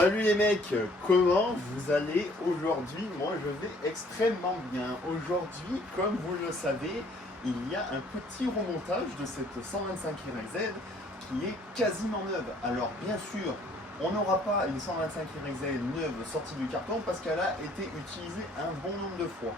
Salut les mecs, comment vous allez aujourd'hui? Moi je vais extrêmement bien. Aujourd'hui, comme vous le savez, il y a un petit remontage de cette 125YZ qui est quasiment neuve. Alors bien sûr, on n'aura pas une 125YZ neuve sortie du carton parce qu'elle a été utilisée un bon nombre de fois.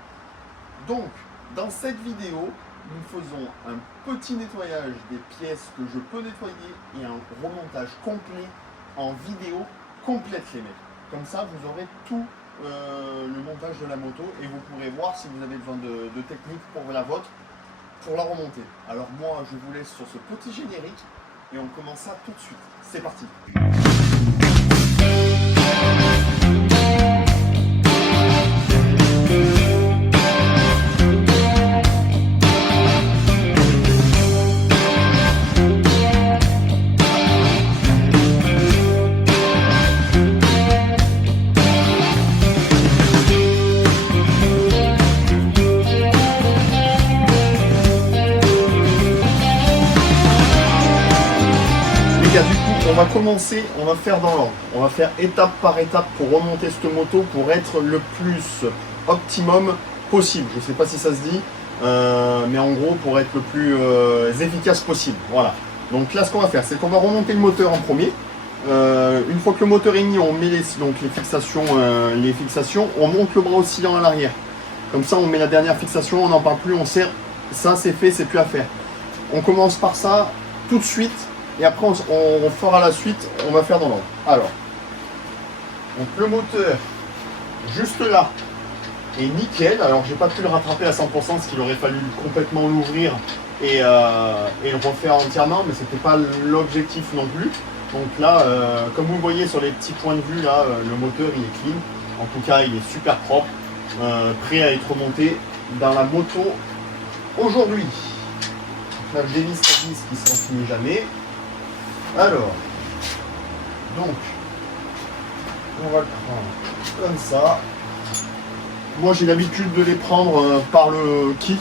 Donc, dans cette vidéo, nous faisons un petit nettoyage des pièces que je peux nettoyer et un remontage complet en vidéo complète les mecs. Comme ça, vous aurez tout le montage de la moto et vous pourrez voir si vous avez besoin de technique pour la vôtre, pour la remonter. Alors moi, je vous laisse sur ce petit générique et on commence ça tout de suite. C'est parti. Du coup, on va commencer, on va faire dans l'ordre. On va faire étape par étape pour remonter cette moto pour être le plus optimum possible. Je ne sais pas si ça se dit, mais en gros pour être le plus efficace possible. Voilà. Donc là, ce qu'on va faire, c'est qu'on va remonter le moteur en premier. Une fois que le moteur est mis, on met les fixations, on monte le bras oscillant à l'arrière. Comme ça, on met la dernière fixation, on n'en parle plus, on serre. Ça, c'est fait, c'est plus à faire. On commence par ça tout de suite. Et après, on fera la suite, on va faire dans l'ordre. Alors, donc le moteur, juste là, est nickel. Alors, j'ai pas pu le rattraper à 100%, parce qu'il aurait fallu complètement l'ouvrir et le refaire entièrement, mais c'était pas l'objectif non plus. Donc là, comme vous voyez sur les petits points de vue, là, le moteur, il est clean. En tout cas, il est super propre, prêt à être remonté dans la moto aujourd'hui. Là, je dévisse la vis qui s'en finit jamais. Alors, donc, on va le prendre comme ça. Moi, j'ai l'habitude de les prendre par le kick.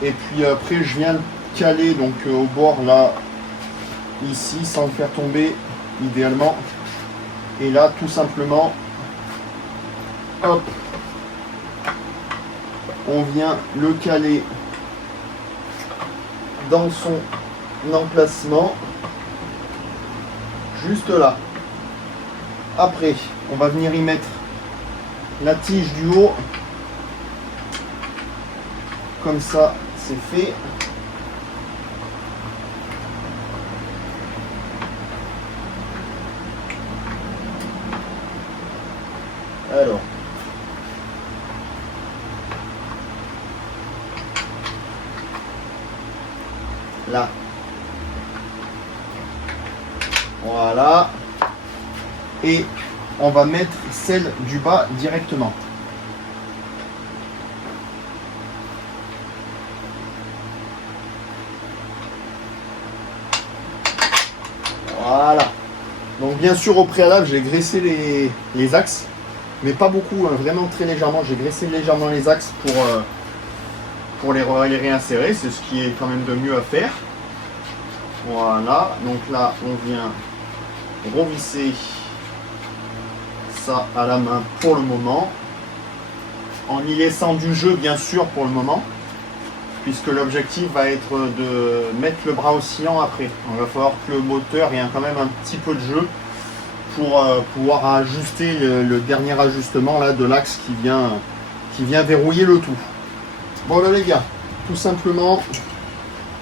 Et puis après, je viens le caler donc au bord là, ici, sans le faire tomber, idéalement. Et là, tout simplement, hop, on vient le caler dans son emplacement. Juste là. Après, on va venir y mettre la tige du haut. Comme ça, c'est fait. Alors. Là. Voilà. Et on va mettre celle du bas directement. Voilà. Donc bien sûr au préalable j'ai graissé les axes. Mais pas beaucoup, hein, vraiment très légèrement. J'ai graissé légèrement les axes pour les réinsérer. C'est ce qui est quand même de mieux à faire. Voilà. Donc là on vient revisser ça à la main pour le moment, en y laissant du jeu bien sûr pour le moment, puisque l'objectif va être de mettre le bras oscillant après. Il va falloir que le moteur ait quand même un petit peu de jeu pour pouvoir ajuster le dernier ajustement là de l'axe qui vient verrouiller le tout. Bon là les gars, tout simplement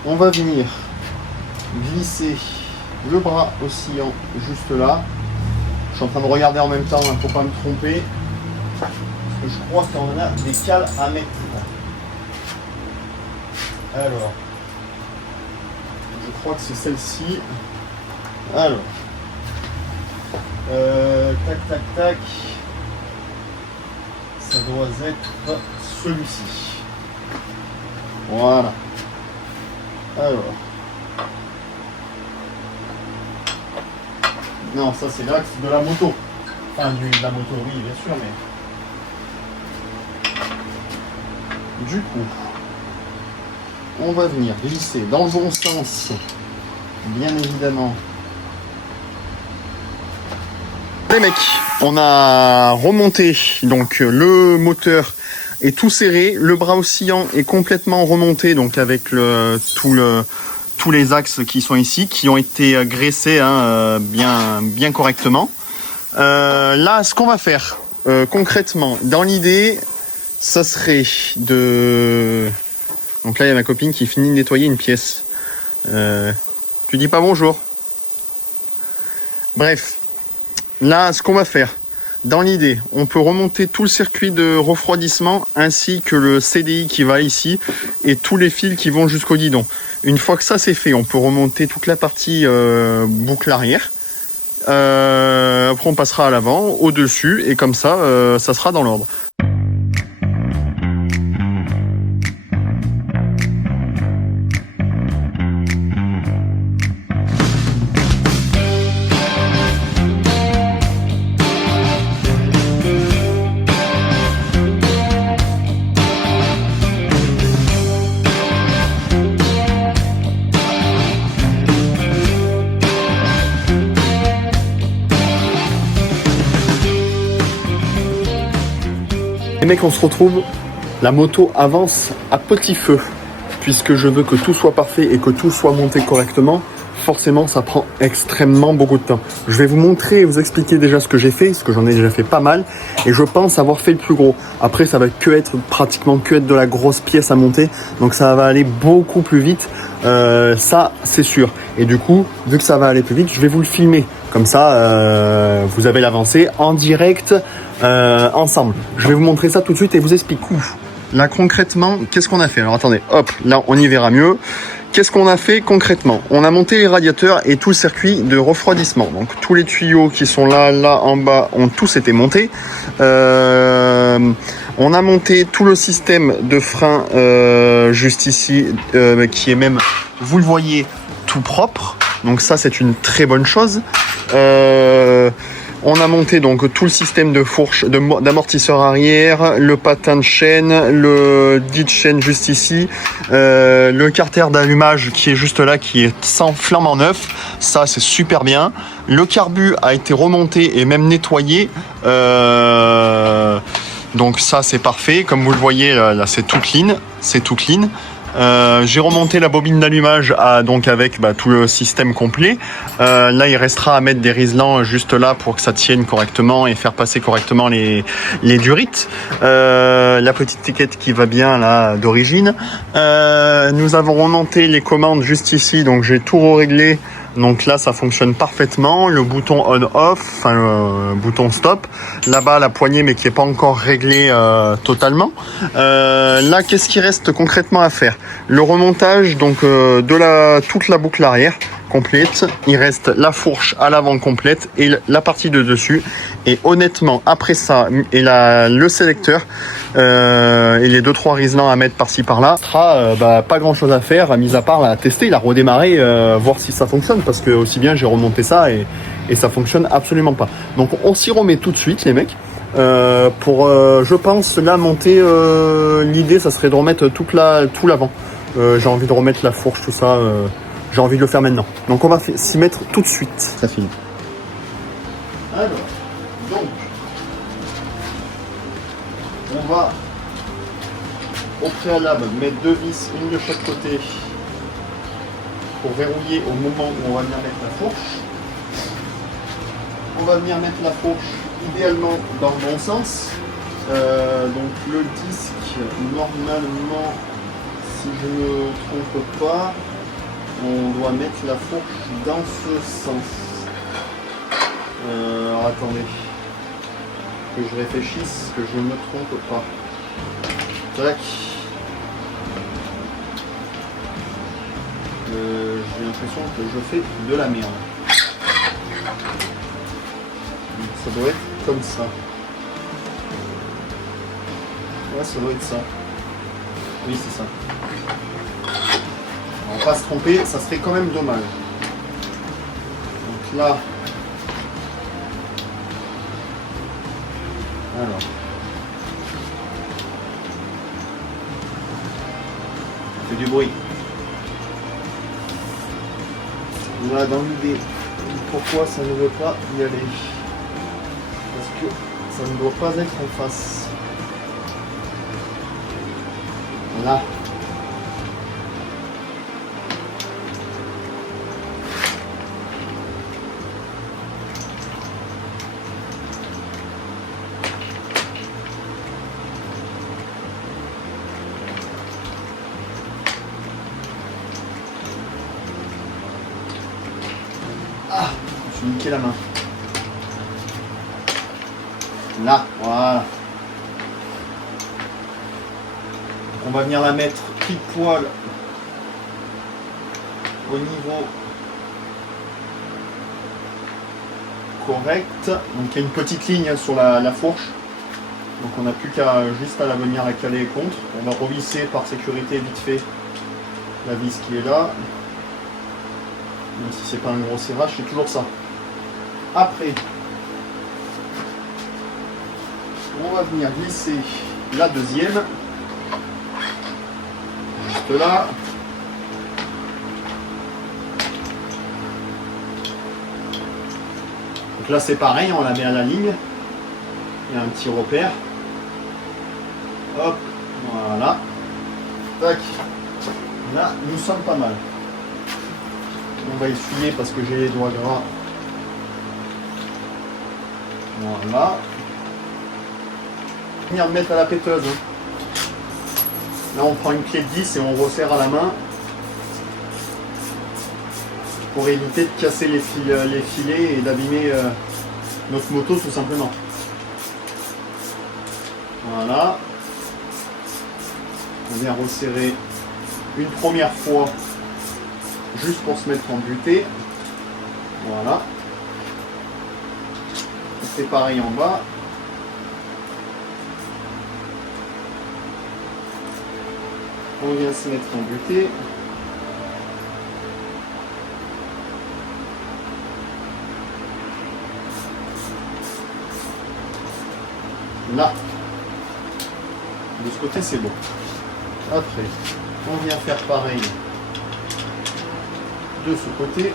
on va venir glisser le bras oscillant juste là. Je suis en train de regarder en même temps, il ne faut pas me tromper. Parce que je crois qu'on a des cales à mettre. Alors, je crois que c'est celle-ci. Alors, tac, tac, tac. Ça doit être celui-ci. Voilà. Alors. Non, ça c'est l'axe de la moto. Enfin, de la moto, oui, bien sûr, mais... Du coup, on va venir glisser dans le bon sens, bien évidemment, Les mecs, on a remonté donc le moteur est tout serré, le bras oscillant est complètement remonté, donc avec tous les axes qui sont ici, qui ont été graissés bien correctement. Là, ce qu'on va faire concrètement, dans l'idée, ça serait de... Donc là, il y a ma copine qui finit de nettoyer une pièce. Tu dis pas bonjour. Bref, là, ce qu'on va faire, dans l'idée, on peut remonter tout le circuit de refroidissement ainsi que le CDI qui va ici et tous les fils qui vont jusqu'au guidon. Une fois que ça c'est fait, on peut remonter toute la partie boucle arrière. Après on passera à l'avant, au-dessus, et comme ça, ça sera dans l'ordre. Les mecs, on se retrouve, la moto avance à petit feu, puisque je veux que tout soit parfait et que tout soit monté correctement. Forcément, ça prend extrêmement beaucoup de temps. Je vais vous montrer et vous expliquer déjà ce que j'ai fait, parce que j'en ai déjà fait pas mal, et je pense avoir fait le plus gros. Après, ça va pratiquement que être de la grosse pièce à monter, donc ça va aller beaucoup plus vite, ça c'est sûr. Et du coup, vu que ça va aller plus vite, je vais vous le filmer. Comme ça, vous avez l'avancée en direct ensemble. Je vais vous montrer ça tout de suite et vous explique. Là concrètement, qu'est-ce qu'on a fait? Alors attendez, hop, là on y verra mieux. Qu'est-ce qu'on a fait concrètement? On a monté les radiateurs et tout le circuit de refroidissement. Donc tous les tuyaux qui sont là en bas ont tous été montés. On a monté tout le système de frein juste ici, qui est même, vous le voyez, tout propre. Donc ça c'est une très bonne chose. On a monté donc tout le système de fourche, d'amortisseur arrière, le patin de chaîne, le dit de chaîne juste ici, le carter d'allumage qui est juste là, qui est sans flambant neuf. Ça c'est super bien. Le carbu a été remonté et même nettoyé. Donc ça c'est parfait. Comme vous le voyez là c'est tout clean. C'est tout clean. J'ai remonté la bobine d'allumage donc avec tout le système complet. Là il restera à mettre des riselants juste là pour que ça tienne correctement et faire passer correctement les durites. La petite étiquette qui va bien là d'origine. Nous avons remonté les commandes juste ici, donc j'ai tout réglé. Donc là ça fonctionne parfaitement, le bouton on-off, enfin le bouton stop, là-bas la poignée mais qui n'est pas encore réglée totalement. Là qu'est-ce qui reste concrètement à faire? Le remontage donc de toute la boucle arrière complète, il reste la fourche à l'avant complète et la partie de dessus, et honnêtement après ça et le sélecteur et les 2-3 riselants à mettre par-ci par-là, pas grand chose à faire mis à part la tester, la redémarrer, voir si ça fonctionne, parce que aussi bien j'ai remonté ça et ça fonctionne absolument pas. Donc on s'y remet tout de suite les mecs. Pour je pense là monter, l'idée ça serait de remettre tout l'avant. J'ai envie de remettre la fourche, tout ça, j'ai envie de le faire maintenant. Donc on va s'y mettre tout de suite. Ça finit. Alors, donc, on va au préalable mettre 2 vis, une de chaque côté, pour verrouiller au moment où on va venir mettre la fourche. On va venir mettre la fourche idéalement dans le bon sens. Donc le disque, normalement, si je ne me trompe pas, on doit mettre la fourche dans ce sens. Alors attendez, que je réfléchisse, que je ne me trompe pas. Tac. J'ai l'impression que je fais de la merde. Ça doit être comme ça. Ouais, ça doit être ça. Oui, c'est ça. On va pas se tromper, ça serait quand même dommage. Donc là, alors, ça fait du bruit. Voilà dans l'idée pourquoi ça ne veut pas y aller. que ça ne doit pas être en face. Là. Ah, je me suis niqué la main. Là, voilà. On va venir la mettre pile poil au niveau correct. Donc il y a une petite ligne sur la fourche. Donc on n'a plus qu'à juste à la venir la caler contre. On va revisser par sécurité vite fait la vis qui est là. Même si c'est pas un gros serrage, c'est toujours ça. Après, on va venir glisser la deuxième. Juste là. Donc là c'est pareil, on la met à la ligne. Il y a un petit repère. Hop, voilà. Tac. Là, nous sommes pas mal. On va essuyer parce que j'ai les doigts gras. Voilà. On va venir mettre à la péteuse. Là, on prend une clé de 10 et on resserre à la main pour éviter de casser les filets et d'abîmer notre moto tout simplement. Voilà. On vient resserrer une première fois juste pour se mettre en butée. Voilà. C'est pareil en bas. On vient se mettre en butée. Là. De ce côté, c'est bon. Après, on vient faire pareil de ce côté.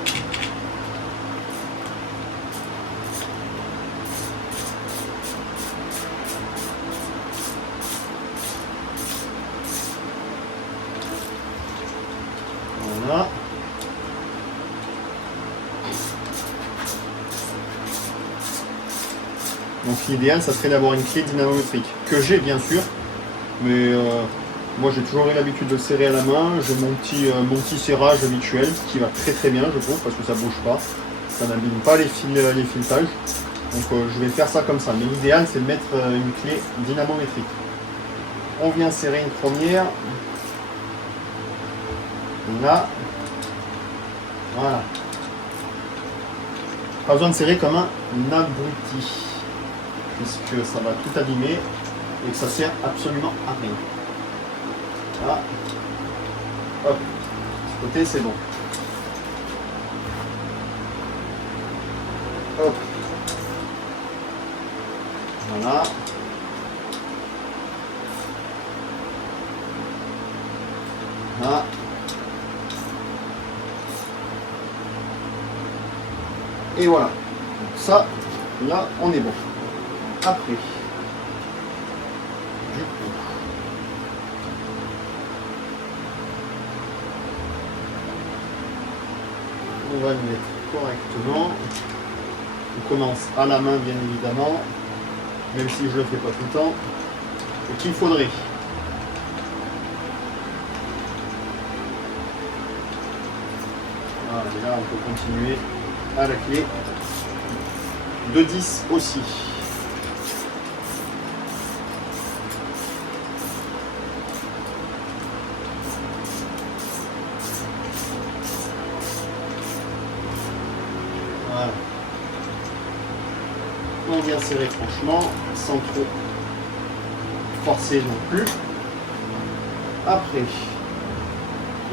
Voilà. Donc l'idéal, ça serait d'avoir une clé dynamométrique, que j'ai bien sûr, mais moi j'ai toujours eu l'habitude de serrer à la main. J'ai mon petit serrage habituel qui va très très bien, je trouve, parce que ça bouge pas, ça n'abîme pas les filetages. Donc je vais faire ça comme ça, mais l'idéal c'est de mettre une clé dynamométrique. On vient serrer une première, là, voilà. Pas besoin de serrer comme un abruti, puisque ça va tout abîmer et que ça sert absolument à rien. Voilà. Hop, ce côté c'est bon. Hop. Voilà. Là. Et voilà. Donc ça, là, on est bon. Après, du coup, on va le mettre correctement. On commence à la main, bien évidemment, même si je ne le fais pas tout le temps, et qu'il faudrait. Voilà, et là, on peut continuer à la clé de 10 aussi. Voilà. On vient serrer franchement, sans trop forcer non plus. Après,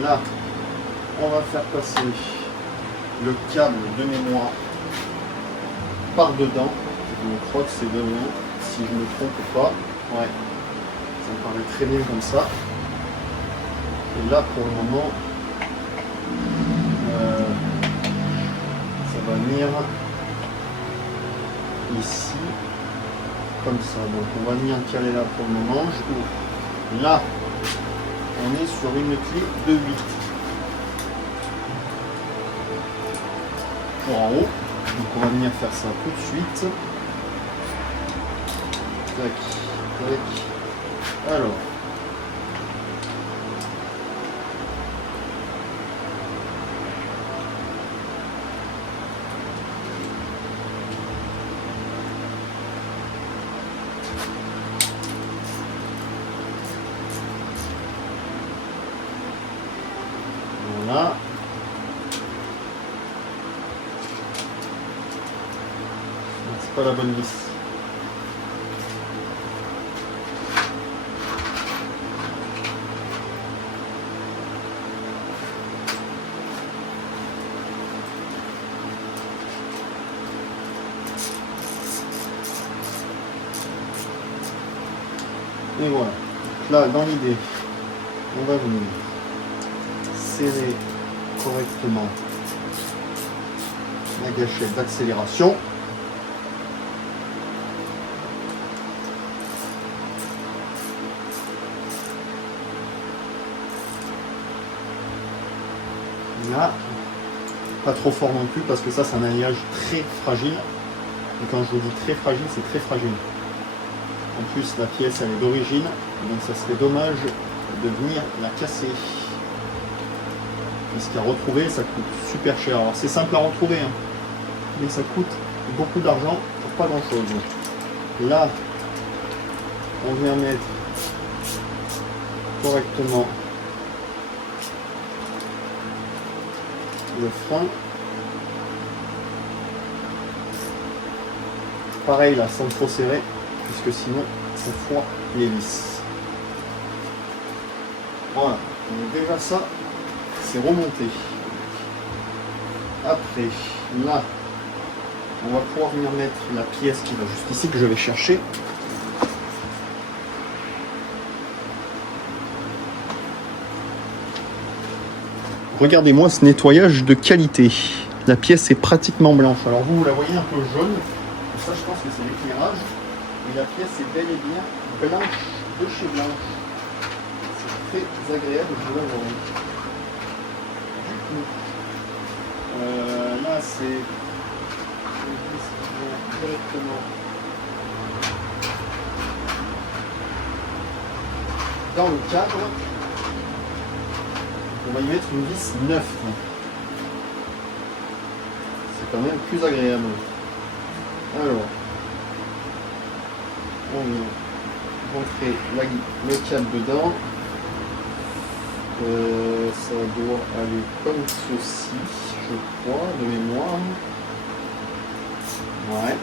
là, on va faire passer le câble de mémoire par dedans. Je crois que c'est devant, si je ne me trompe pas. Ouais, ça me paraît très bien comme ça. Et là, pour le moment, ça va venir ici. comme ça. Donc on va venir caler là pour le moment. Là, on est sur une clé de 8. Pour en haut. Donc on va venir faire ça tout de suite. Tac, tac. Alors. Voilà. C'est pas la bonne vis. Et voilà. Là, dans l'idée, on va venir serrer correctement la gâchette d'accélération. Là, pas trop fort non plus parce que ça c'est un alliage très fragile. Et quand je vous dis très fragile, c'est très fragile. En plus la pièce elle est d'origine, donc ça serait dommage de venir la casser. Parce qu'à retrouver ça coûte super cher. Alors c'est simple à retrouver, hein, mais ça coûte beaucoup d'argent pour pas grand chose. Là, on vient mettre correctement le frein. Pareil là, sans trop serrer, puisque sinon ça foire les vis. Voilà, donc déjà ça, c'est remonté. Après, là, on va pouvoir venir mettre la pièce qui va juste ici, que je vais chercher. Regardez-moi ce nettoyage de qualité. La pièce est pratiquement blanche. Alors vous la voyez un peu jaune. Ça, je pense que c'est l'éclairage. Mais la pièce est bel et bien blanche de chez blanche. C'est très agréable, je vous l'avoue. Du coup, là c'est directement dans le cadre. On va y mettre une vis neuve. C'est quand même plus agréable. Alors, on vient rentrer le câble dedans. Ça doit aller comme ceci, je crois, de mémoire. Ouais.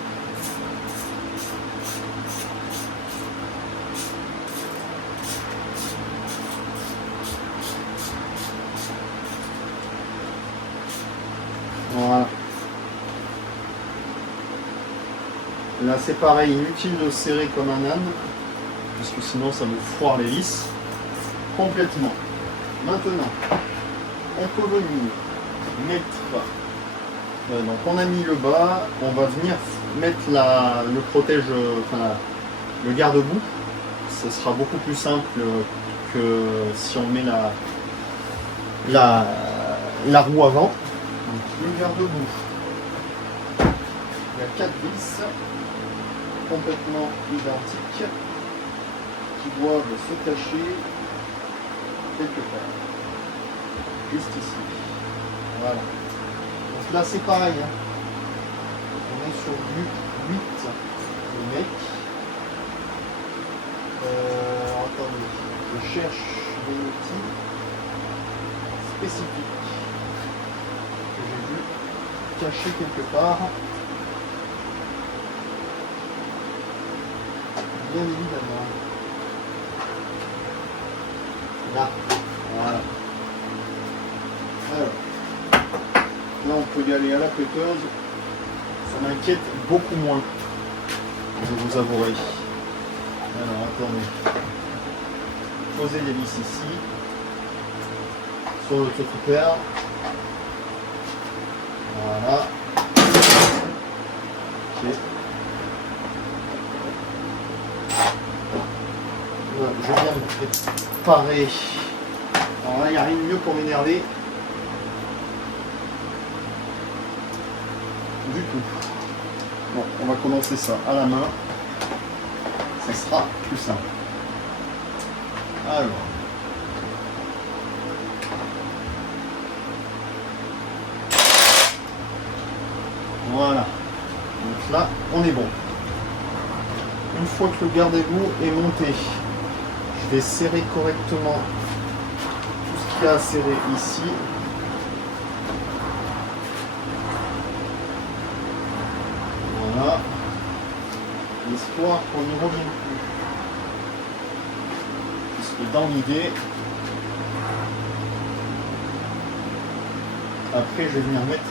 Voilà. Là c'est pareil, inutile de serrer comme un âne, parce que sinon ça vous foire les vis complètement. Maintenant, on peut venir mettre, donc on a mis le bas, on va venir mettre le protège, enfin le garde-boue. Ce sera beaucoup plus simple que si on met la roue avant. Donc, le garde-boue, il y a 4 vis complètement identiques qui doivent se cacher quelque part, juste ici. Voilà. Donc là c'est pareil, hein. On est sur du 8 mec. Attendez, je cherche des outils spécifiques que j'ai vu cachés quelque part. Bien évidemment. Là, voilà. Alors, là on peut y aller à la péteuse. Ça m'inquiète beaucoup moins, je vous avouerai. Alors attendez. Poser les vis ici. Sur le père. Voilà. Ok. viens de préparer. Alors là, il n'y a rien de mieux pour m'énerver. Du tout. Bon, on va commencer ça à la main. Ça sera plus simple. Alors. Voilà. Donc là, on est bon. Une fois que le gardez-vous est monté, je vais serrer correctement tout ce qu'il y a à serrer ici. Voilà. Histoire qu'on n'y revienne plus. Puisque dans l'idée, après je vais venir mettre...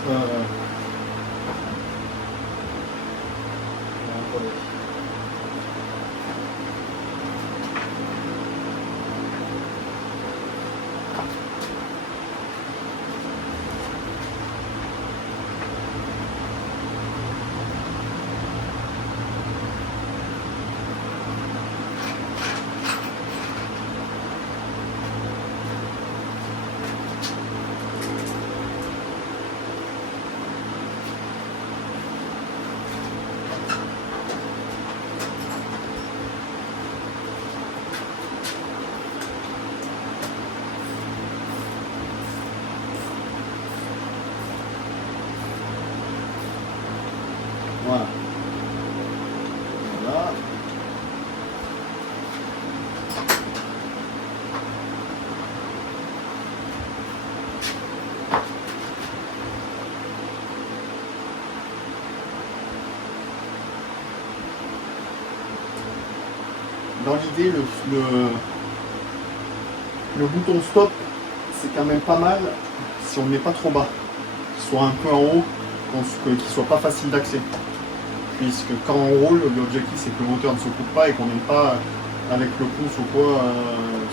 Voilà. Voilà. Dans l'idée, le bouton stop, c'est quand même pas mal si on ne met pas trop bas. Qu'il soit un peu en haut, qu'il ne soit pas facile d'accès. Puisque quand on roule, l'objectif c'est que le moteur ne se coupe pas et qu'on n'aime pas avec le pouce ou quoi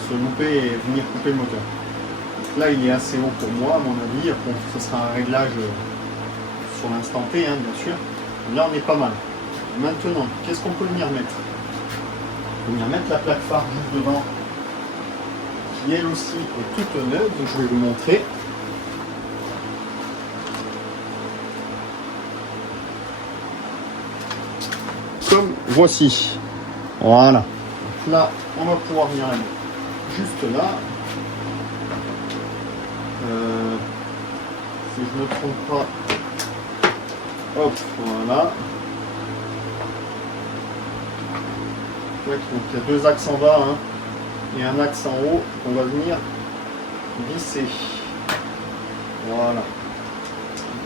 se louper et venir couper le moteur. Donc là il est assez haut pour moi à mon avis. Après ce sera un réglage sur l'instant T hein, bien sûr. Là on est pas mal. Maintenant, qu'est-ce qu'on peut venir mettre? On peut venir mettre la plaque phare juste devant, qui elle aussi est toute neuve, donc je vais vous montrer. Comme voici. Voilà. Donc là, on va pouvoir venir la mettre juste là. Si je ne me trompe pas. Hop, voilà. Donc il y a deux axes en bas hein, et un axe en haut qu'on va venir visser. Voilà.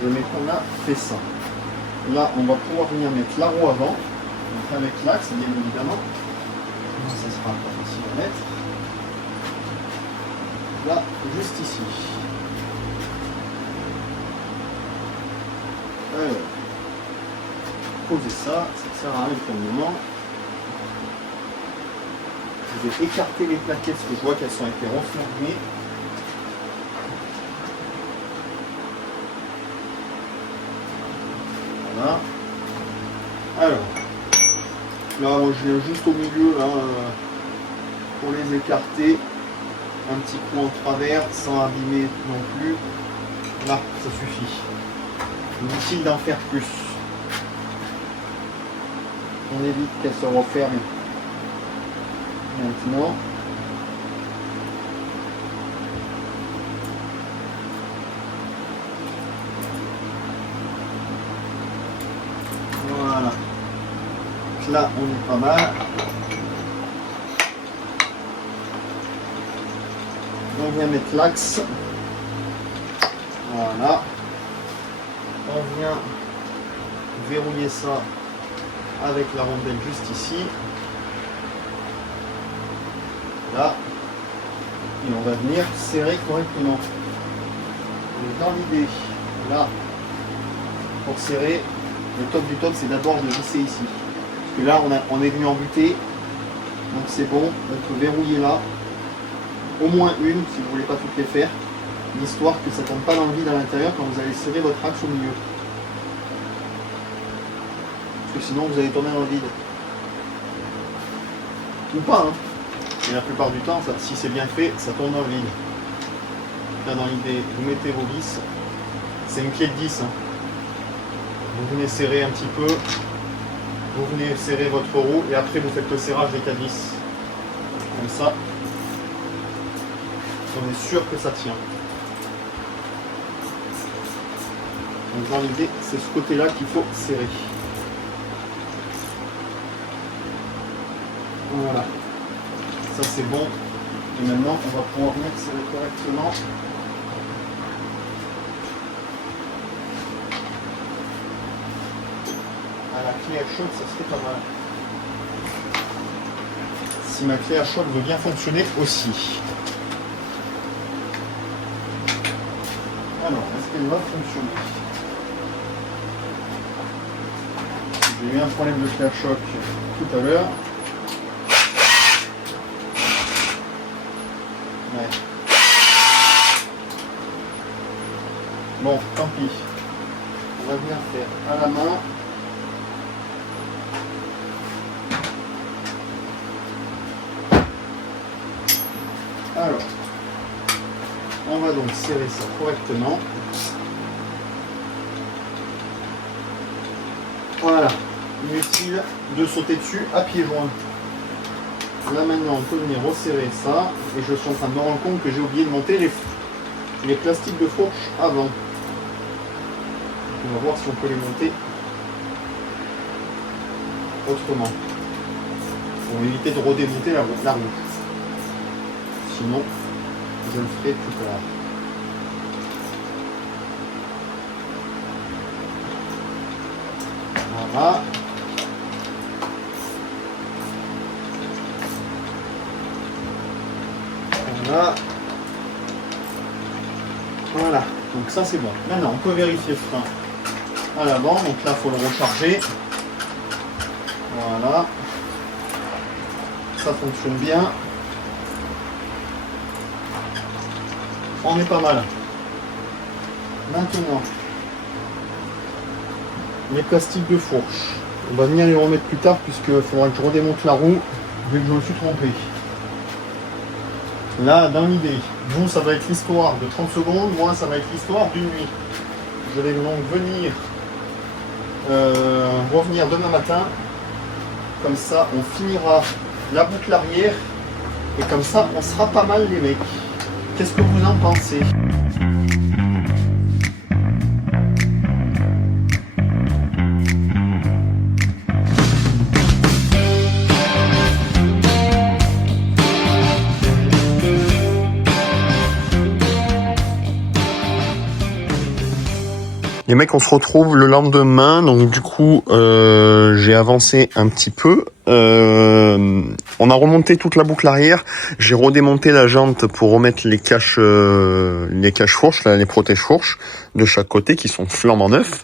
Je mets qu'on a fait ça. Là, on va pouvoir venir mettre la roue avant. Donc avec l'axe, bien évidemment. Ça sera pas facile à mettre. Là, juste ici. Alors, poser ça sert à rien pour le moment. Je vais écarter les plaquettes parce que je vois qu'elles ont été renfermées. Voilà. Alors, là, moi, je viens juste au milieu là, pour les écarter. Un petit coup en travers sans abîmer non plus. Là, ça suffit. Inutile d'en faire plus. On évite qu'elle se referme. Maintenant, voilà. Donc là, on est pas mal. On vient mettre l'axe. Voilà. On vient verrouiller ça avec la rondelle juste ici. Là. Et on va venir serrer correctement. Donc dans l'idée, là, pour serrer, le top du top, c'est d'abord de visser ici. Parce que là, on est venu en butée. Donc c'est bon, on peut verrouiller là. Au moins une, si vous ne voulez pas toutes les faire. L'histoire que ça ne tombe pas dans le vide à l'intérieur quand vous allez serrer votre axe au milieu. Parce que sinon, vous allez tomber dans le vide. Ou pas, hein. Et la plupart du temps, si c'est bien fait, ça tourne dans le vide. Là, dans l'idée, vous mettez vos vis. C'est une clé de 10. Hein. Vous venez serrer un petit peu. Vous venez serrer votre roue et après vous faites le serrage des 4 vis. Comme ça, on est sûr que ça tient. Donc dans l'idée, c'est ce côté-là qu'il faut serrer. Voilà. Ça c'est bon. Et maintenant, on va pouvoir venir serrer correctement. À la clé à choc, ça serait pas mal. Si ma clé à choc veut bien fonctionner aussi. Alors, est-ce qu'elle va fonctionner? J'ai eu un problème de clé à choc tout à l'heure. Ouais. Bon, tant pis. On va bien faire à la main. Alors, on va donc serrer ça correctement. Voilà, inutile de sauter dessus à pieds joints. Là maintenant, on peut venir resserrer ça. Et je suis en train de me rendre compte que j'ai oublié de monter les plastiques de fourche avant. On va voir si on peut les monter autrement. Pour éviter de redémonter la roue. Sinon, je le ferai plus tard. Voilà. Voilà. Voilà. Donc ça c'est bon. Maintenant, on peut vérifier le frein à l'avant. Donc là, il faut le recharger. Voilà. Ça fonctionne bien. On est pas mal. Maintenant, les plastiques de fourche. On va venir les remettre plus tard puisqu'il faudra que je redémonte la roue vu que je me suis trompé. Là, dans l'idée, vous, ça va être l'histoire de 30 secondes, moi, ça va être l'histoire d'une nuit. Je vais donc venir revenir demain matin. Comme ça, on finira la boucle arrière et comme ça, on sera pas mal les mecs. Qu'est-ce que vous en pensez? Les mecs, on se retrouve le lendemain, donc du coup, j'ai avancé un petit peu. On a remonté toute la boucle arrière. J'ai redémonté la jante pour remettre les caches fourches, là, les protèges fourches de chaque côté qui sont flambant neufs.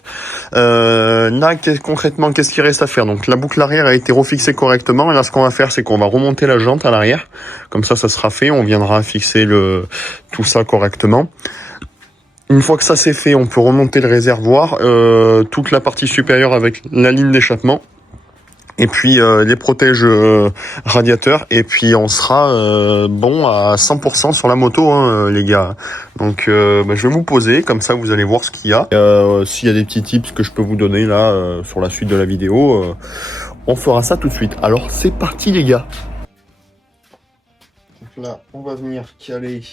Là, concrètement, qu'est-ce qu'il reste à faire? Donc la boucle arrière a été refixée correctement. Et là, ce qu'on va faire, c'est qu'on va remonter la jante à l'arrière. Comme ça sera fait. On viendra fixer tout ça correctement. Une fois que ça c'est fait, on peut remonter le réservoir, toute la partie supérieure avec la ligne d'échappement, et puis les protèges radiateurs, et puis on sera bon à 100% sur la moto, hein, les gars. Donc je vais vous poser, comme ça vous allez voir ce qu'il y a. S'il y a des petits tips que je peux vous donner là sur la suite de la vidéo, on fera ça tout de suite. Alors c'est parti les gars. Donc là, on va venir caler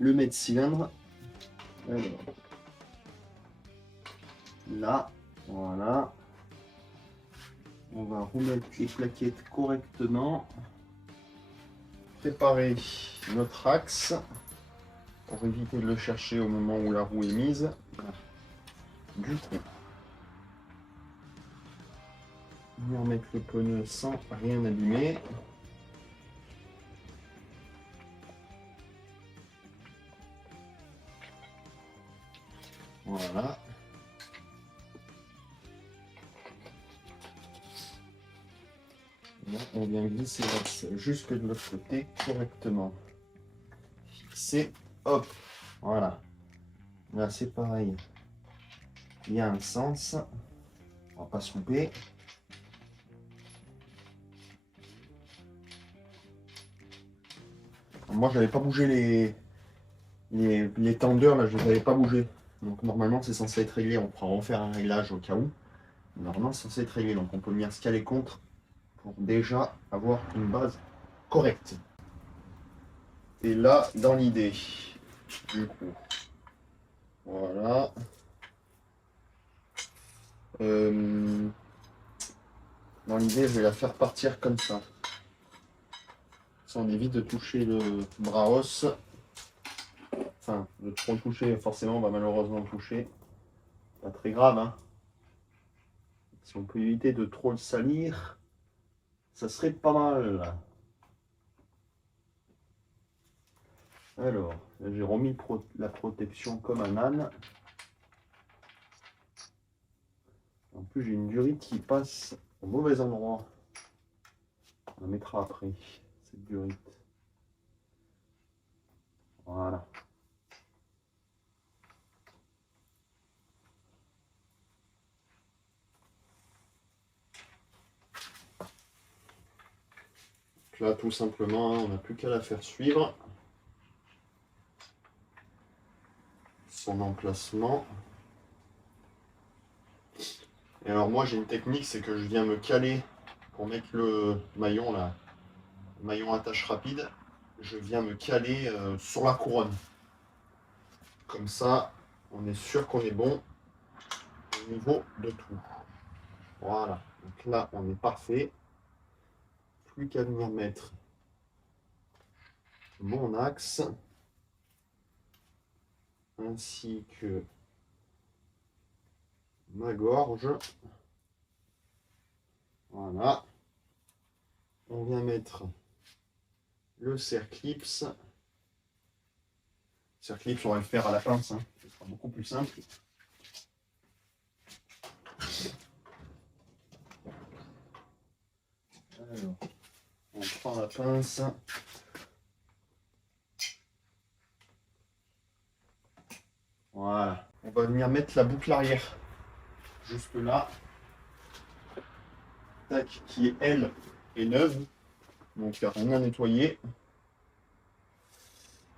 le mètre-cylindre. Alors, là, voilà. On va remettre les plaquettes correctement. Préparer notre axe pour éviter de le chercher au moment où la roue est mise. Du coup, venir mettre le pneu sans rien abîmer. Voilà. Là, on vient glisser l'axe jusque de l'autre côté correctement. Fixer, hop, voilà. Là, c'est pareil. Il y a un sens. On va pas se louper. Moi, j'avais pas bougé les tendeurs, là, je les avais pas bougés. Donc normalement, c'est censé être réglé. On pourra refaire un réglage au cas où. Normalement, c'est censé être réglé. Donc on peut venir se caler contre pour déjà avoir une base correcte. Et là, dans l'idée, du coup, voilà. Dans l'idée, je vais la faire partir comme ça. Ça, on évite de toucher le bras os. Enfin, de trop le toucher, forcément, on va malheureusement le toucher. Pas très grave, hein. Si on peut éviter de trop le salir, ça serait pas mal. Alors, j'ai remis la protection comme un âne. En plus, j'ai une durite qui passe au mauvais endroit. On la mettra après, cette durite. Voilà. Donc là, tout simplement, on n'a plus qu'à la faire suivre. Son emplacement. Et alors moi, j'ai une technique, c'est que je viens me caler pour mettre le maillon là, le maillon attache rapide. Je viens me caler sur la couronne. Comme ça, on est sûr qu'on est bon au niveau de tout. Voilà. Donc là, on est parfait. Plus qu'à venir mettre mon axe. Ainsi que ma gorge. Voilà. On vient mettre le cerclips. Cerclips, on va le faire à la pince, hein. Ce sera beaucoup plus simple. Alors, on prend la pince. Voilà. On va venir mettre la boucle arrière. Juste là. Tac, qui elle est neuve. Donc il n'y a rien à nettoyer.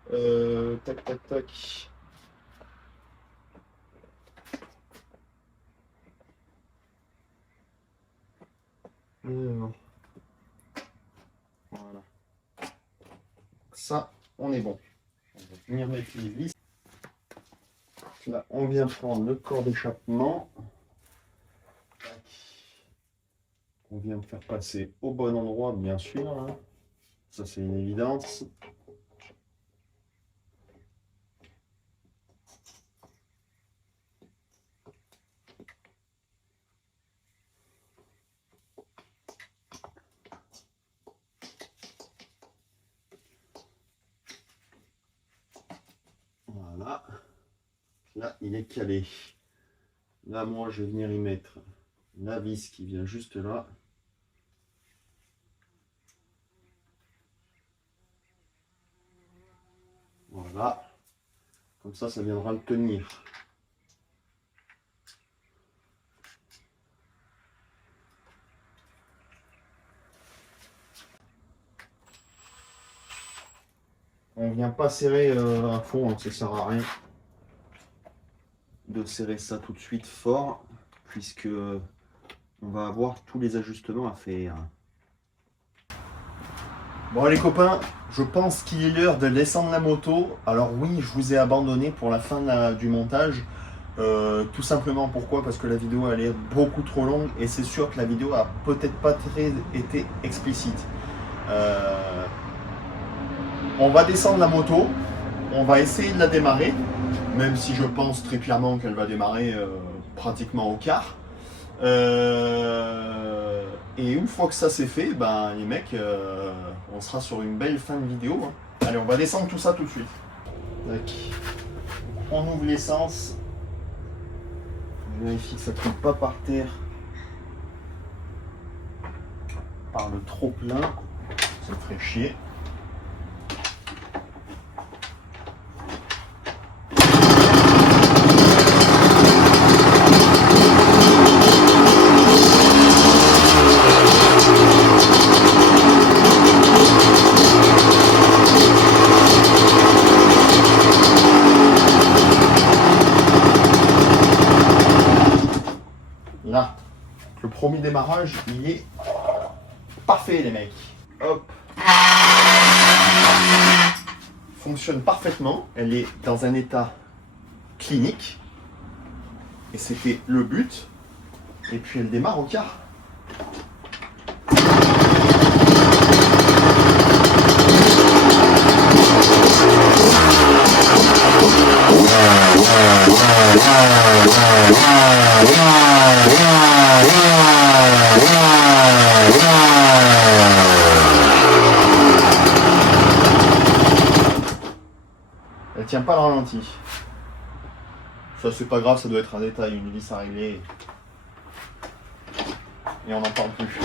Tac, tac, tac. Alors. Voilà. Ça, on est bon. On va venir mettre les vis. Là, on vient prendre le corps d'échappement. On vient faire passer au bon endroit, bien sûr. Hein. Ça, c'est une évidence. Voilà. Là, il est calé. Là, moi, je vais venir y mettre la vis qui vient juste là. Voilà. Comme ça viendra le tenir. On vient pas serrer à fond, hein, ça sert à rien de serrer ça tout de suite fort, puisque on va avoir tous les ajustements à faire. Bon les copains, je pense qu'il est l'heure de descendre la moto. Alors oui, je vous ai abandonné pour la fin du montage. Tout simplement pourquoi? Parce que la vidéo elle est beaucoup trop longue et c'est sûr que la vidéo a peut-être pas très été explicite. On va descendre la moto, on va essayer de la démarrer, même si je pense très clairement qu'elle va démarrer pratiquement au quart. Et une fois que ça c'est fait, ben, les mecs, on sera sur une belle fin de vidéo. Hein. Allez, on va descendre tout ça tout de suite. Tac. On ouvre l'essence. Je vérifie que ça ne tombe pas par terre par le trop plein. Ça me ferait chier. Là, le premier démarrage, il est parfait les mecs. Hop. Fonctionne parfaitement. Elle est dans un état clinique. Et c'était le but. Et puis elle démarre au quart. Elle tient pas le ralenti. Ça c'est pas grave, ça doit être un détail, une vis à régler. Et on n'en parle plus.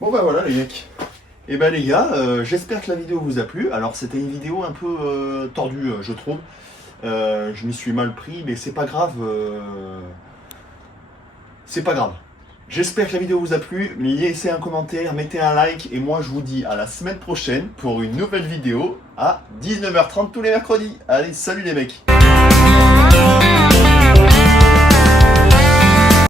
Bon bah voilà les mecs. Et ben les gars, j'espère que la vidéo vous a plu. Alors c'était une vidéo un peu tordue je trouve. Je m'y suis mal pris, mais c'est pas grave. C'est pas grave. J'espère que la vidéo vous a plu. Laissez un commentaire, mettez un like. Et moi je vous dis à la semaine prochaine pour une nouvelle vidéo à 19h30 tous les mercredis. Allez, salut les mecs.